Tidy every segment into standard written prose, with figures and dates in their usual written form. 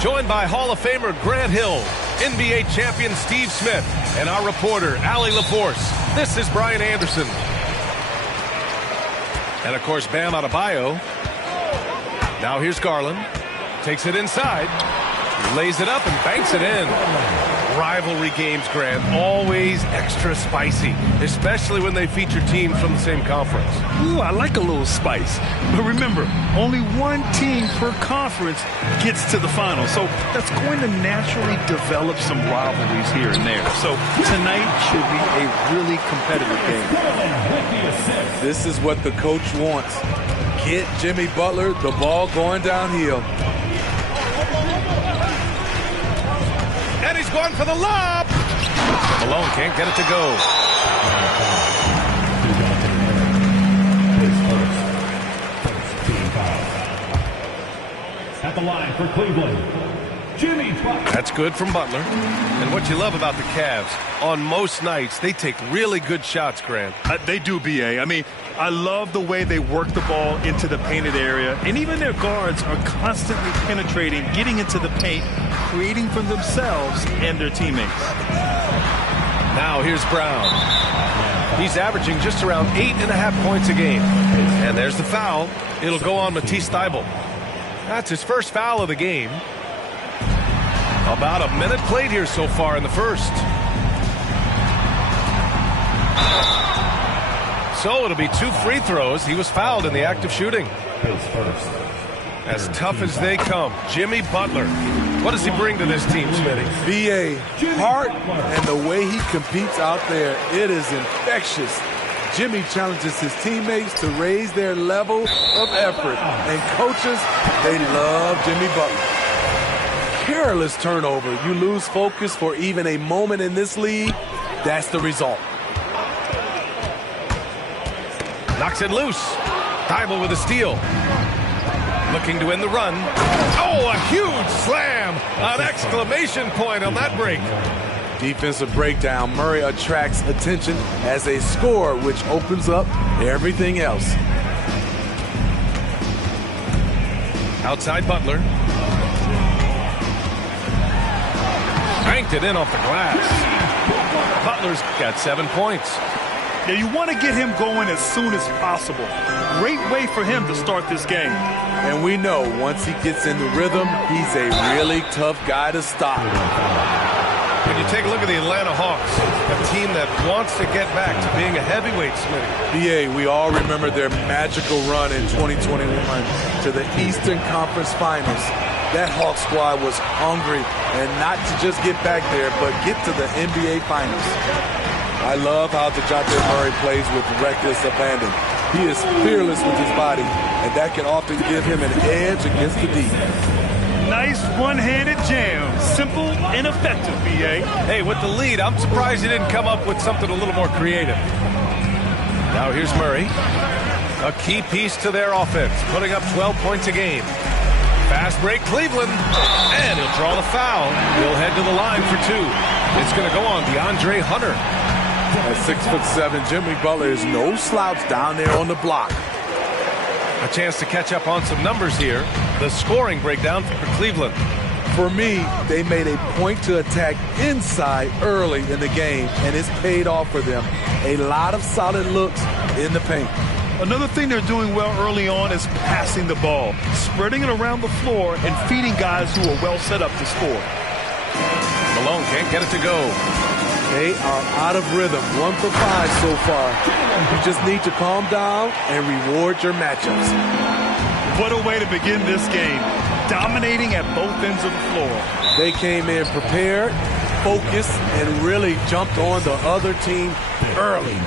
Joined by Hall of Famer Grant Hill, NBA champion Steve Smith, and our reporter, Allie LaForce. This is Brian Anderson. And, of course, Bam Adebayo. Now here's Garland. Takes it inside. Lays it up and banks it in. Rivalry games, Grant, always extra spicy, especially when they feature teams from the same conference. Ooh, I like a little spice. But remember, only one team per conference gets to the final. So that's going to naturally develop some rivalries here and there. So tonight should be a really competitive game. This is what the coach wants. Get Jimmy Butler the ball going downhill. And he's going for the lob. Malone can't get it to go. At the line for Cleveland, Jimmy Butler. That's good from Butler. And what you love about the Cavs, on most nights, they take really good shots, Grant. They do, B.A. I mean, I love the way they work the ball into the painted area. And even their guards are constantly penetrating, getting into the paint, creating for themselves and their teammates. Now here's Brown. He's averaging just around 8.5 points a game. And there's the foul. It'll go on Matisse Thybulle. That's his first foul of the game. About a minute played here so far in the first. So it'll be 2 free throws. He was fouled in the act of shooting. As tough as they come, Jimmy Butler. What does he bring to this team, Smitty? B.A. heart and the way he competes out there, it is infectious. Jimmy challenges his teammates to raise their level of effort. And coaches, they love Jimmy Butler. Careless turnover. You lose focus for even a moment in this league. That's the result. Knocks it loose. Thybulle with a steal. Looking to end the run. Oh, a huge slam. An exclamation point on that break. Defensive breakdown. Murray attracts attention as a scorer, which opens up everything else. Outside Butler. Banked it in off the glass. Butler's got 7 points. Now you want to get him going as soon as possible. Great way for him to start this game. And we know once he gets in the rhythm, he's a really tough guy to stop. When you take a look at the Atlanta Hawks, a team that wants to get back to being a heavyweight, Smitty. BA, we all remember their magical run in 2021 to the Eastern Conference Finals. That Hawk squad was hungry, and not to just get back there, but get to the NBA Finals. I love how DeJounte Murray plays with reckless abandon. He is fearless with his body, and that can often give him an edge against the D. Nice one-handed jam. Simple and effective, B.A. Hey, with the lead, I'm surprised he didn't come up with something a little more creative. Now here's Murray. A key piece to their offense, putting up 12 points a game. Fast break, Cleveland, and he'll draw the foul. He'll head to the line for two. It's going to go on DeAndre Hunter. At 6'7", Jimmy Butler is no slouch down there on the block. A chance to catch up on some numbers here. The scoring breakdown for Cleveland. For me, they made a point to attack inside early in the game, and it's paid off for them. A lot of solid looks in the paint. Another thing they're doing well early on is passing the ball, spreading it around the floor, and feeding guys who are well set up to score. Malone can't get it to go. They are out of rhythm, 1 for 5 so far. You just need to calm down and reward your matchups. What a way to begin this game, dominating at both ends of the floor. They came in prepared, focused, and really jumped on the other team early.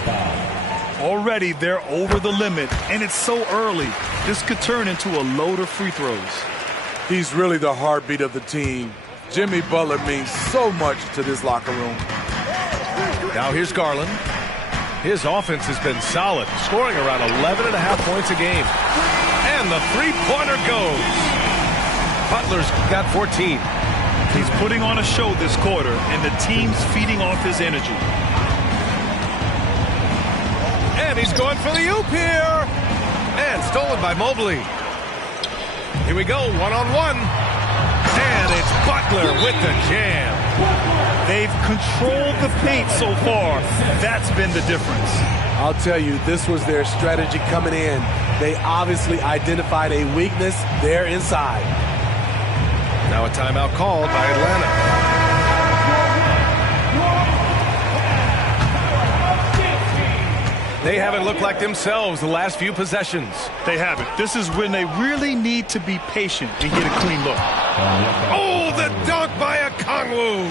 Already they're over the limit, and it's so early. This could turn into a load of free throws. He's really the heartbeat of the team. Jimmy Butler means so much to this locker room. Now here's Garland. His offense has been solid, scoring around 11.5 points a game. And the three-pointer goes. Butler's got 14. He's putting on a show this quarter, and the team's feeding off his energy. And he's going for the oop here. And stolen by Mobley. Here we go, one-on-one. And it's Butler with the jam. They've controlled the paint so far. That's been the difference. I'll tell you, this was their strategy coming in. They obviously identified a weakness there inside. Now a timeout called by Atlanta. They haven't looked like themselves the last few possessions. They haven't. This is when they really need to be patient and get a clean look. Oh, the dunk by Okongwu.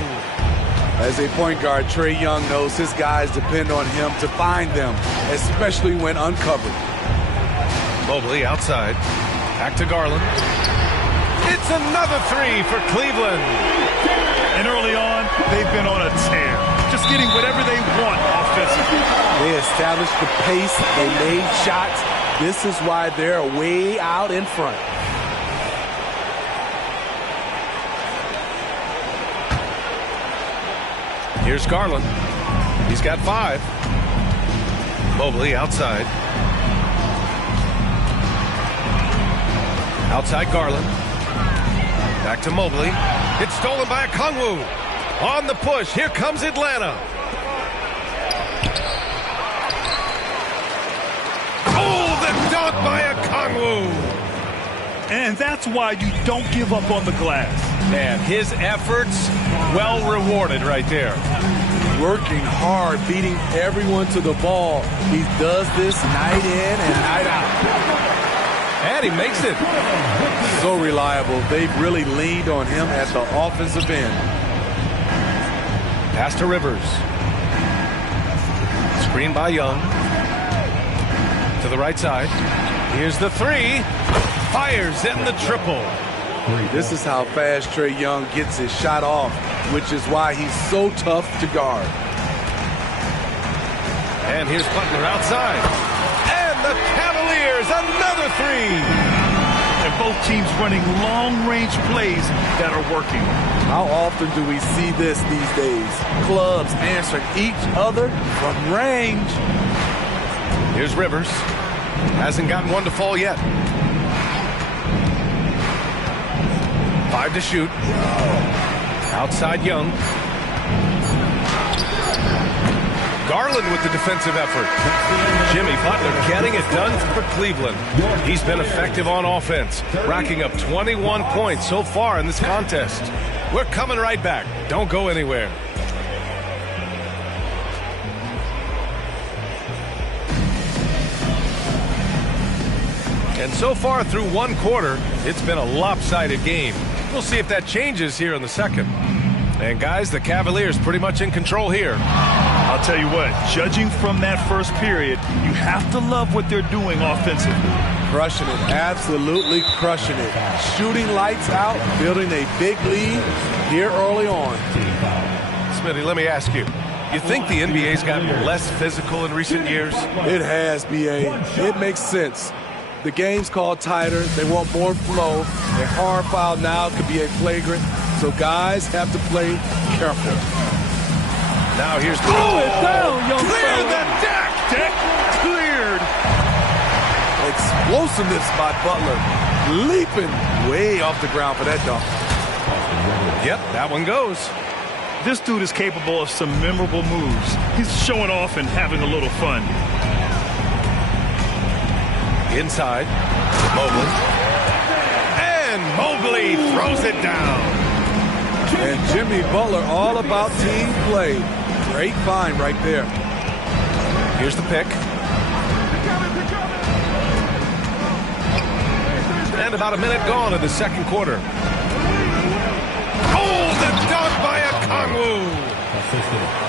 As a point guard, Trae Young knows his guys depend on him to find them, especially when uncovered. Mobley outside. Back to Garland. It's another three for Cleveland. And early on, they've been on a tear. Just getting whatever they want offensively. They established the pace. They made shots. This is why they're way out in front. Here's Garland. He's got 5. Mobley outside. Outside Garland. Back to Mobley. It's stolen by Okongwu. On the push. Here comes Atlanta. Oh, the dunk by Okongwu. And that's why you don't give up on the glass. Man, his efforts well rewarded right there. Working hard, beating everyone to the ball. He does this night in and night out. And he makes it. So reliable. They've really leaned on him at the offensive end. Pass to Rivers. Screen by Young. To the right side. Here's the three. Fires in the triple. This is how fast Trae Young gets his shot off, which is why he's so tough to guard. And here's Butler outside. And the Cavaliers, another three. And both teams running long-range plays that are working. How often do we see this these days? Clubs answering each other from range. Here's Rivers. Hasn't gotten one to fall yet. 5 to shoot. Outside Young. Garland with the defensive effort. Jimmy Butler getting it done for Cleveland. He's been effective on offense, racking up 21 points so far in this contest. We're coming right back. Don't go anywhere. And so far through one quarter, it's been a lopsided game. We'll see if that changes here in the second. And guys, the Cavaliers pretty much in control here. I'll tell you what, judging from that first period, you have to love what they're doing offensively. Crushing it, absolutely crushing it. Shooting lights out, building a big lead here early on. Smitty, let me ask you. You think the NBA's gotten less physical in recent years? It has, B.A. It makes sense. The game's called tighter. They want more flow. A hard foul now could be a flagrant. So guys have to play careful. Now here's the Clear the deck! Deck cleared! Explosiveness by Butler. Leaping way off the ground for that dunk. Yep, that one goes. This dude is capable of some memorable moves. He's showing off and having a little fun. Inside, Mobley. And Mobley throws it down. And Jimmy Butler all about team play. Great find right there. Here's the pick. And about a minute gone in the second quarter. Oh, the dunk by Okongwu.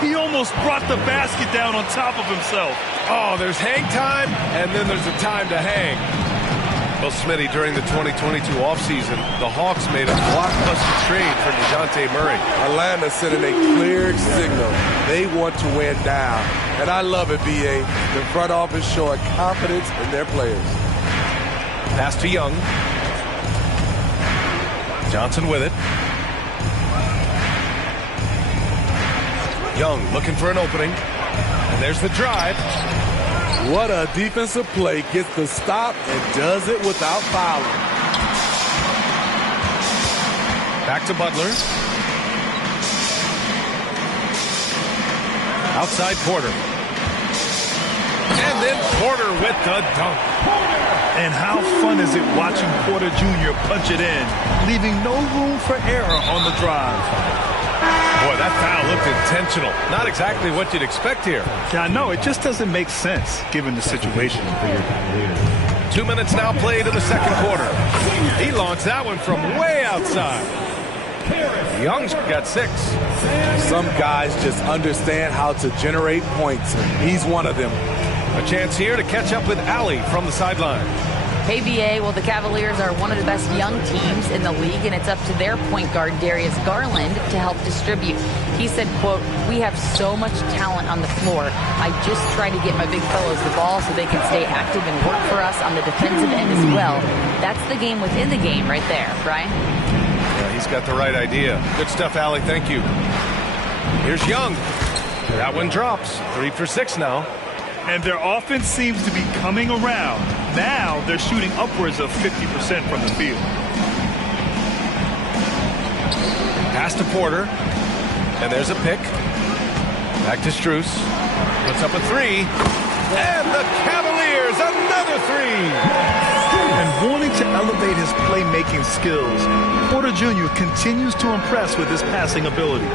He almost brought the basket down on top of himself. Oh, there's hang time, and then there's a time to hang. Well, Smitty, during the 2022 offseason, the Hawks made a blockbuster trade for DeJounte Murray. Atlanta sending a clear signal. They want to win down. And I love it, B.A. The front office showing confidence in their players. Pass to Young. Johnson with it. Young looking for an opening. And there's the drive. What a defensive play. Gets the stop and does it without fouling. Back to Butler. Outside Porter. And then Porter with the dunk. And how fun is it watching Porter Jr. punch it in, leaving no room for error on the drive. Boy, that foul looked intentional. Not exactly what you'd expect here. Yeah, I know. It just doesn't make sense given the situation. 2 minutes now played in the second quarter. He launched that one from way outside. Young's got 6. Some guys just understand how to generate points. He's one of them. A chance here to catch up with Allie from the sideline. Hey, BA, well, the Cavaliers are one of the best young teams in the league, and it's up to their point guard, Darius Garland, to help distribute. He said, quote, "We have so much talent on the floor. I just try to get my big fellows the ball so they can stay active and work for us on the defensive end as well." That's the game within the game right there, Brian. Yeah, he's got the right idea. Good stuff, Allie. Thank you. Here's Young. That one drops. 3 for 6 now. And their offense seems to be coming around. Now they're shooting upwards of 50% from the field. Pass to Porter. And there's a pick. Back to Strus. Puts up a 3. And the Cavaliers, another 3. And wanting to elevate his playmaking skills, Porter Jr. continues to impress with his passing ability.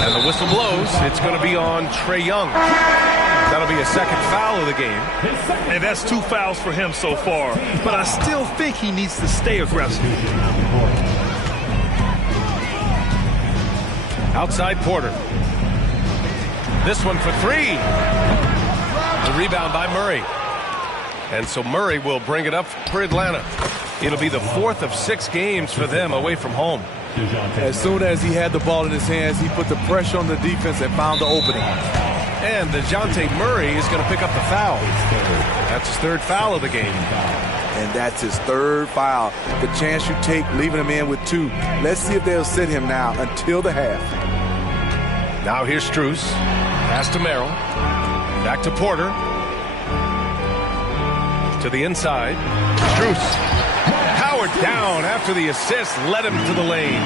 And the whistle blows. It's going to be on Trae Young. That'll be a second foul of the game. And that's 2 fouls for him so far. But I still think he needs to stay aggressive. Outside Porter. This one for 3. The rebound by Murray. And so Murray will bring it up for Atlanta. It'll be the 4th of 6 games for them away from home. As soon as he had the ball in his hands, he put the pressure on the defense and found the opening. And DeJounte Murray is going to pick up the foul. That's his 3rd foul of the game. And that's his 3rd foul. The chance you take leaving him in with 2. Let's see if they'll sit him now until the half. Now here's Strus. Pass to Merrill. Back to Porter. To the inside. Strus. Howard down after the assist led him to the lane.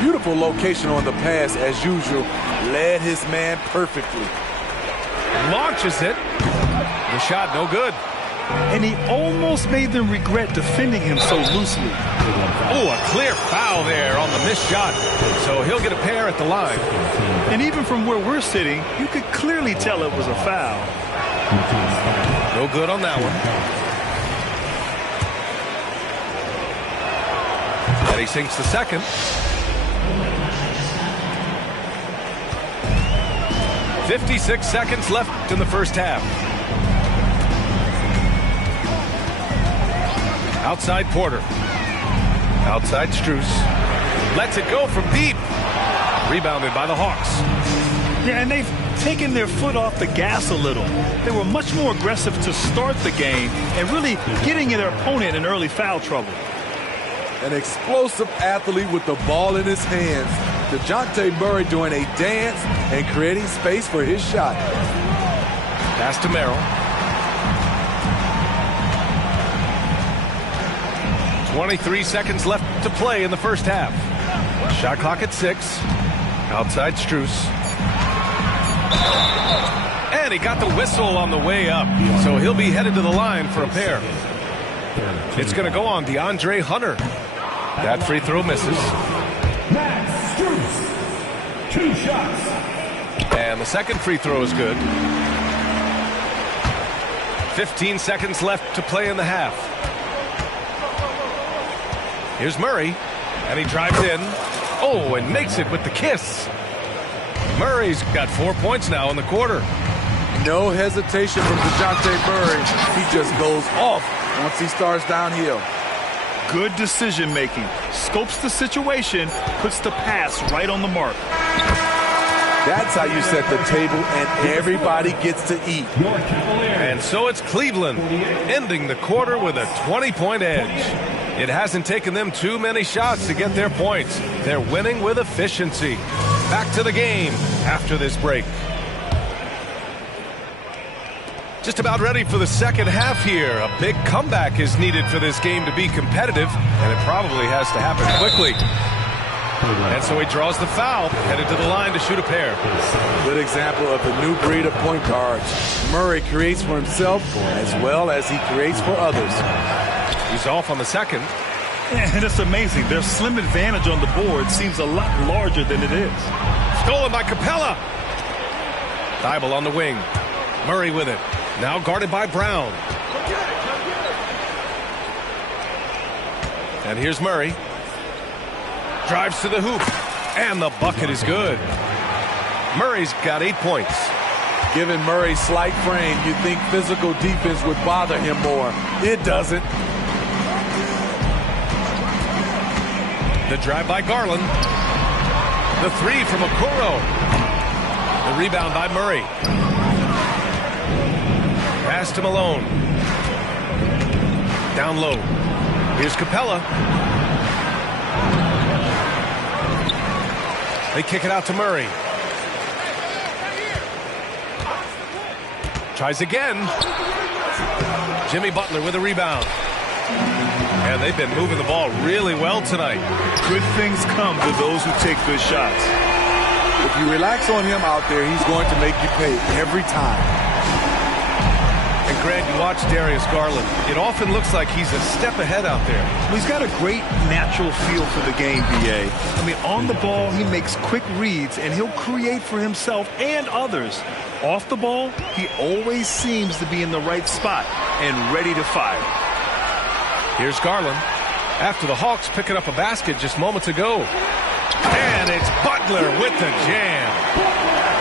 Beautiful location on the pass as usual. Led his man perfectly. Launches it. The shot no good. And he almost made them regret defending him so loosely. Oh, a clear foul there on the missed shot. So he'll get a pair at the line. And even from where we're sitting, you could clearly tell it was a foul. No good on that one. And he sinks the second. 56 seconds left in the first half. Outside Porter. Outside Strus. Lets it go from deep. Rebounded by the Hawks. Yeah, and they've taken their foot off the gas a little. They were much more aggressive to start the game and really getting their opponent in early foul trouble. An explosive athlete with the ball in his hands. DeJounte Murray doing a dance and creating space for his shot. Pass to Merrill. 23 seconds left to play in the first half. Shot clock at 6. Outside Strus. And he got the whistle on the way up, so he'll be headed to the line for a pair. It's going to go on DeAndre Hunter. That free throw misses. Max Strus. 2 shots. And the second free throw is good. 15 seconds left to play in the half. Here's Murray, and he drives in. Oh, and makes it with the kiss. Murray's got 4 points now in the quarter. No hesitation from DeJounte Murray. He just goes off once he starts downhill. Good decision making. Scopes the situation, puts the pass right on the mark. That's how you set the table and everybody gets to eat. And so it's Cleveland ending the quarter with a 20-point edge. It hasn't taken them too many shots to get their points. They're winning with efficiency. Back to the game after this break. Just about ready for the second half here. A big comeback is needed for this game to be competitive, and it probably has to happen quickly. And so he draws the foul, headed to the line to shoot a pair. Good example of the new breed of point guards. Murray creates for himself as well as he creates for others. He's off on the second. And it's amazing. Their slim advantage on the board seems a lot larger than it is. Stolen by Capella. Thybulle on the wing. Murray with it. Now guarded by Brown. And here's Murray. Drives to the hoop. And the bucket is good. Murray's got 8 points. Given Murray's slight frame, you'd think physical defense would bother him more. It doesn't. The drive by Garland. The three from Okoro. The rebound by Murray. Pass to Malone. Down low. Here's Capella. They kick it out to Murray. Tries again. Jimmy Butler with a rebound. And they've been moving the ball really well tonight. Good things come to those who take good shots. If you relax on him out there, he's going to make you pay every time. And Grant, you watch Darius Garland. It often looks like he's a step ahead out there. Well, he's got a great natural feel for the game, B.A. I mean, on the ball, he makes quick reads, and he'll create for himself and others. Off the ball, he always seems to be in the right spot and ready to fire. Here's Garland. After the Hawks picking up a basket just moments ago. And it's Butler with the jam.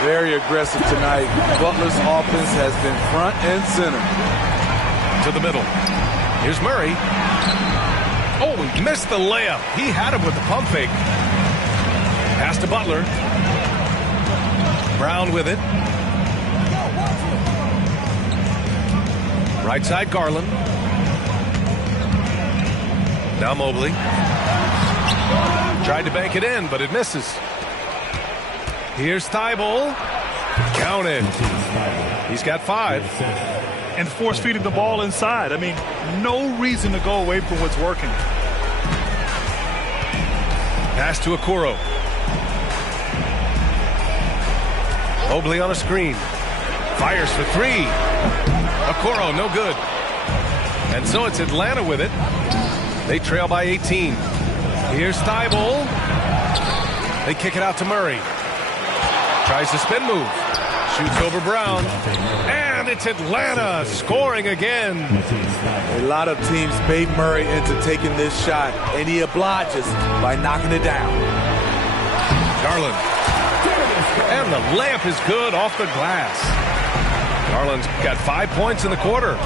Very aggressive tonight. Butler's offense has been front and center. To the middle. Here's Murray. Oh, he missed the layup. He had him with the pump fake. Pass to Butler. Brown with it. Right side Garland. Now Mobley. Tried to bank it in, but it misses. Here's Thybulle. Counted. He's got 5. And force feeding the ball inside. I mean, no reason to go away from what's working. Pass to Okoro. Mobley on a screen. Fires for 3. Okoro, no good. And so it's Atlanta with it. They trail by 18. Here's Thybulle. They kick it out to Murray. Tries the spin move. Shoots over Brown. And And it's Atlanta scoring again. A lot of teams bait Murray into taking this shot, and he obliges by knocking it down. Garland. And the layup is good off the glass. Garland's got 5 points in the quarter.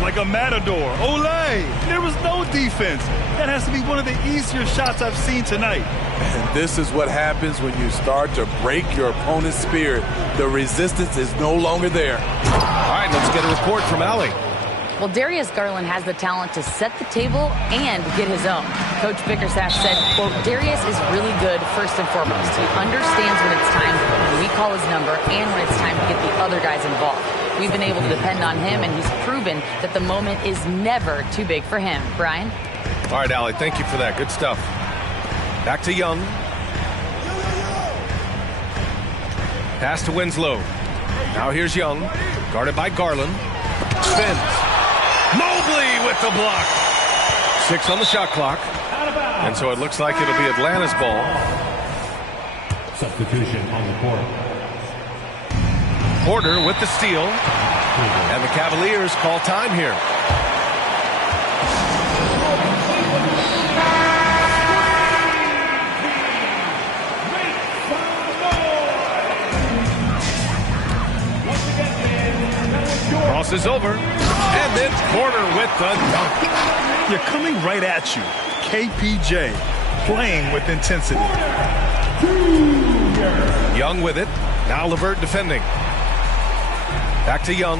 Like a matador. Olay! There was no defense. That has to be one of the easier shots I've seen tonight. And this is what happens when you start to break your opponent's spirit. The resistance is no longer there. All right, let's get a report from Allie. Well, Darius Garland has the talent to set the table and get his own. Coach Bickerstaff said, quote, Darius is really good first and foremost. He understands when it's time when we call his number and when it's time to get the other guys involved. We've been able to depend on him, and he's proven that the moment is never too big for him. Brian? All right, Allie, thank you for that. Good stuff. Back to Young. Pass to Winslow. Now here's Young, guarded by Garland. Spins. Mobley with the block. 6 on the shot clock. And so it looks like it'll be Atlanta's ball. Substitution on the court. Porter with the steal. And the Cavaliers call time here. Crosses over. And then Porter with the dunk. You're coming right at you. KPJ playing with intensity. Young with it. Now LeVert defending. Back to Young.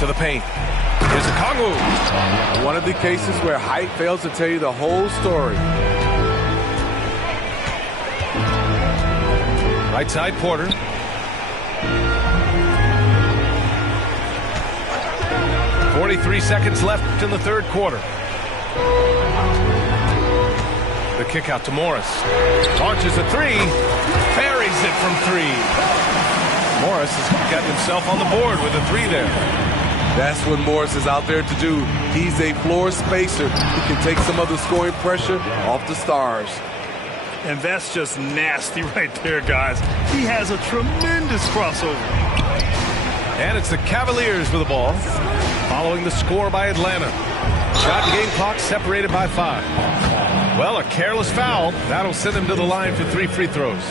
To the paint. Here's Okongwu. One of the cases where height fails to tell you the whole story. Right side Porter. .43 seconds left in the third quarter. The kick out to Morris. Launches a three. Buries it from three. Morris has got himself on the board with a three there. That's what Morris is out there to do. He's a floor spacer. He can take some of the scoring pressure off the stars. And that's just nasty right there, guys. He has a tremendous crossover. And it's the Cavaliers with the ball, following the score by Atlanta. Shot and game clock separated by 5. Well, a careless foul. That'll send him to the line for 3 free throws.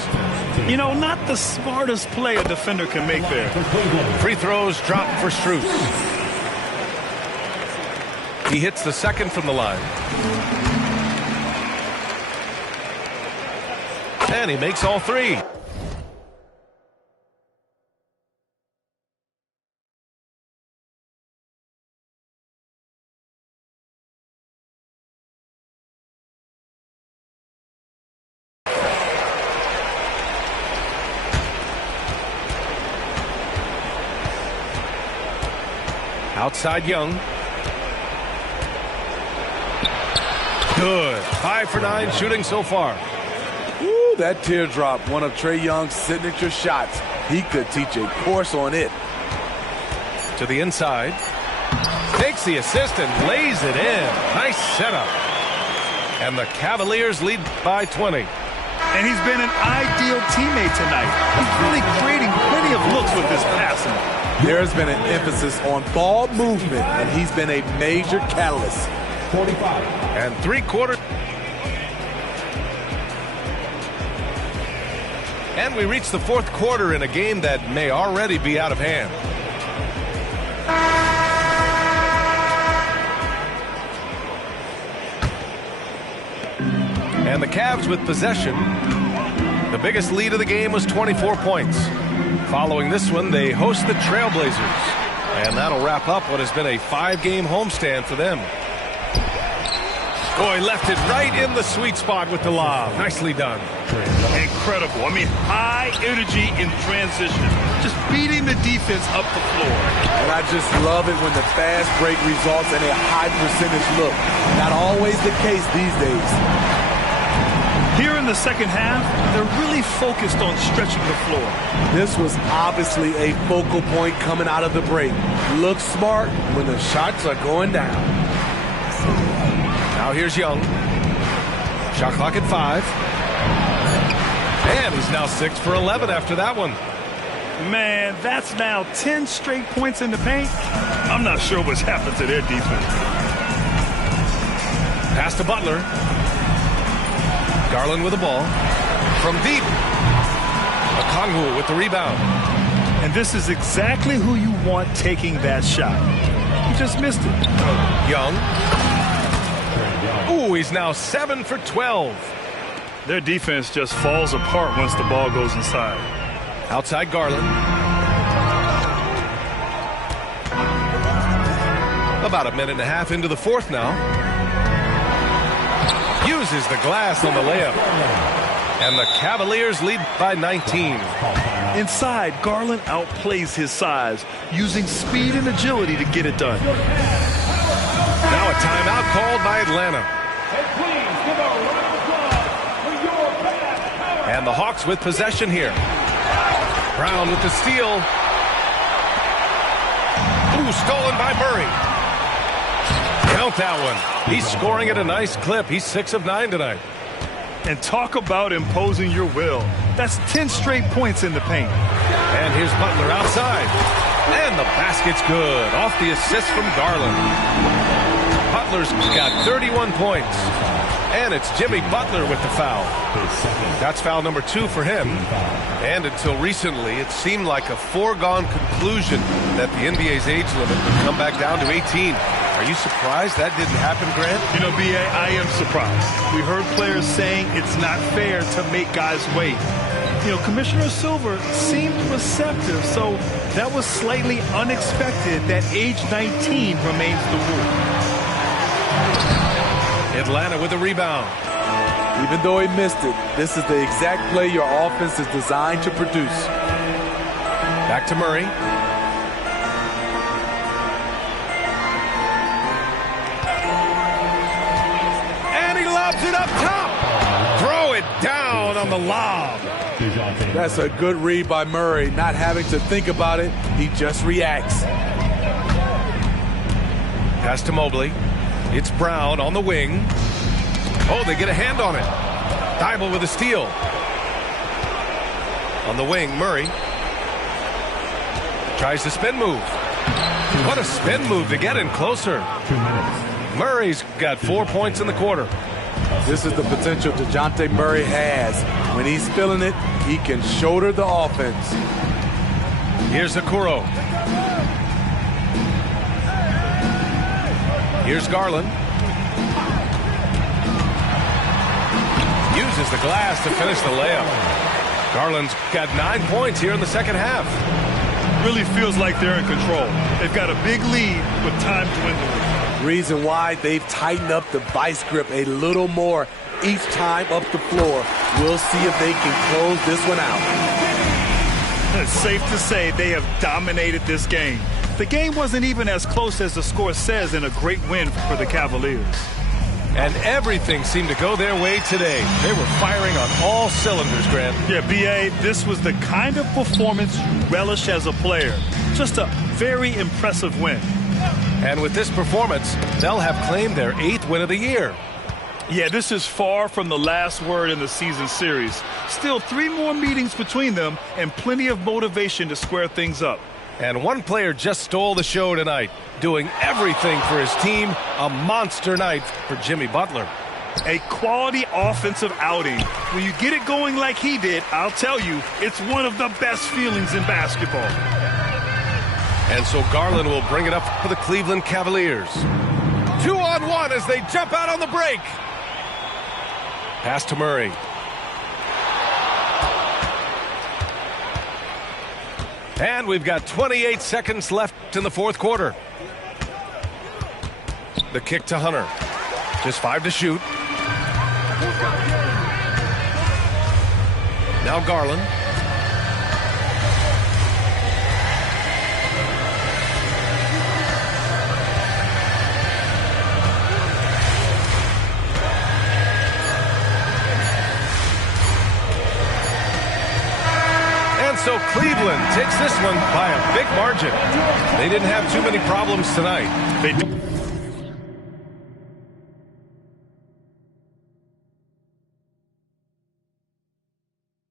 You know, not the smartest play a defender can make there. Free throws dropped for Strus. He hits the second from the line. And he makes all 3. Outside Young. Good. 5 for 9 shooting so far. Ooh, that teardrop, one of Trae Young's signature shots. He could teach a course on it. To the inside. Takes the assist and lays it in. Nice setup. And the Cavaliers lead by 20. And he's been an ideal teammate tonight. He's really creating plenty of looks with his passing. There's been an emphasis on ball movement, and he's been a major catalyst. 45. And 3/4. And we reach the fourth quarter in a game that may already be out of hand. And the Cavs with possession. The biggest lead of the game was 24 points. Following this one, they host the Trailblazers. And that'll wrap up what has been a 5-game homestand for them. Boy, left it right in the sweet spot with the lob. Nicely done. Incredible. I mean, high energy in transition. Just beating the defense up the floor. And I just love it when the fast break results in a high percentage look. Not always the case these days. Here in the second half, they're really focused on stretching the floor. This was obviously a focal point coming out of the break. Look smart when the shots are going down. Now here's Young. Shot clock at 5. And he's now 6 for 11 after that one. Man, that's now 10 straight points in the paint. I'm not sure what's happened to their defense. Pass to Butler. Garland with the ball. From deep. Okongwu with the rebound. And this is exactly who you want taking that shot. He just missed it. Young. Ooh, he's now 7 for 12. Their defense just falls apart once the ball goes inside. Outside Garland. About a minute and a half into the fourth now. Uses the glass on the layup. And the Cavaliers lead by 19. Inside, Garland outplays his size, using speed and agility to get it done. Now a timeout called by Atlanta. And the Hawks with possession here. Brown with the steal. Ooh, stolen by Murray. Count that one. He's scoring at a nice clip. He's 6 of 9 tonight. And talk about imposing your will. That's 10 straight points in the paint. And here's Butler outside. And the basket's good. Off the assist from Garland. Butler's got 31 points. And it's Jimmy Butler with the foul. That's foul number 2 for him. And until recently, it seemed like a foregone conclusion that the NBA's age limit would come back down to 18. Are you surprised that didn't happen, Grant? You know, B.A., I am surprised. We heard players saying it's not fair to make guys wait. You know, Commissioner Silver seemed receptive, so that was slightly unexpected that age 19 remains the rule. Atlanta with the rebound. Even though he missed it, this is the exact play your offense is designed to produce. Back to Murray. And he lobs it up top. Throw it down on the lob. That's a good read by Murray. Not having to think about it, he just reacts. Pass to Mobley. It's Brown on the wing. Oh, they get a hand on it. Thibault with a steal. On the wing, Murray. Tries the spin move. What a spin move to get in closer. 2 minutes. Murray's got 4 points in the quarter. This is the potential DeJounte Murray has. When he's feeling it, he can shoulder the offense. Here's Okoro. Here's Garland. Uses the glass to finish the layup. Garland's got 9 points here in the second half. Really feels like they're in control. They've got a big lead with time dwindling. Reason why they've tightened up the vice grip a little more each time up the floor. We'll see if they can close this one out. It's safe to say they have dominated this game. The game wasn't even as close as the score says in a great win for the Cavaliers. And everything seemed to go their way today. They were firing on all cylinders, Grant. Yeah, B.A., this was the kind of performance you relish as a player. Just a very impressive win. And with this performance, they'll have claimed their 8th win of the year. Yeah, this is far from the last word in the season series. Still 3 more meetings between them and plenty of motivation to square things up. And one player just stole the show tonight, doing everything for his team. A monster night for Jimmy Butler. A quality offensive outing. When you get it going like he did, I'll tell you, it's one of the best feelings in basketball. And so Garland will bring it up for the Cleveland Cavaliers. 2-on-1 as they jump out on the break. Pass to Murray. And we've got 28 seconds left in the fourth quarter. The kick to Hunter. Just 5 to shoot. Now Garland. So Cleveland takes this one by a big margin. They didn't have too many problems tonight. They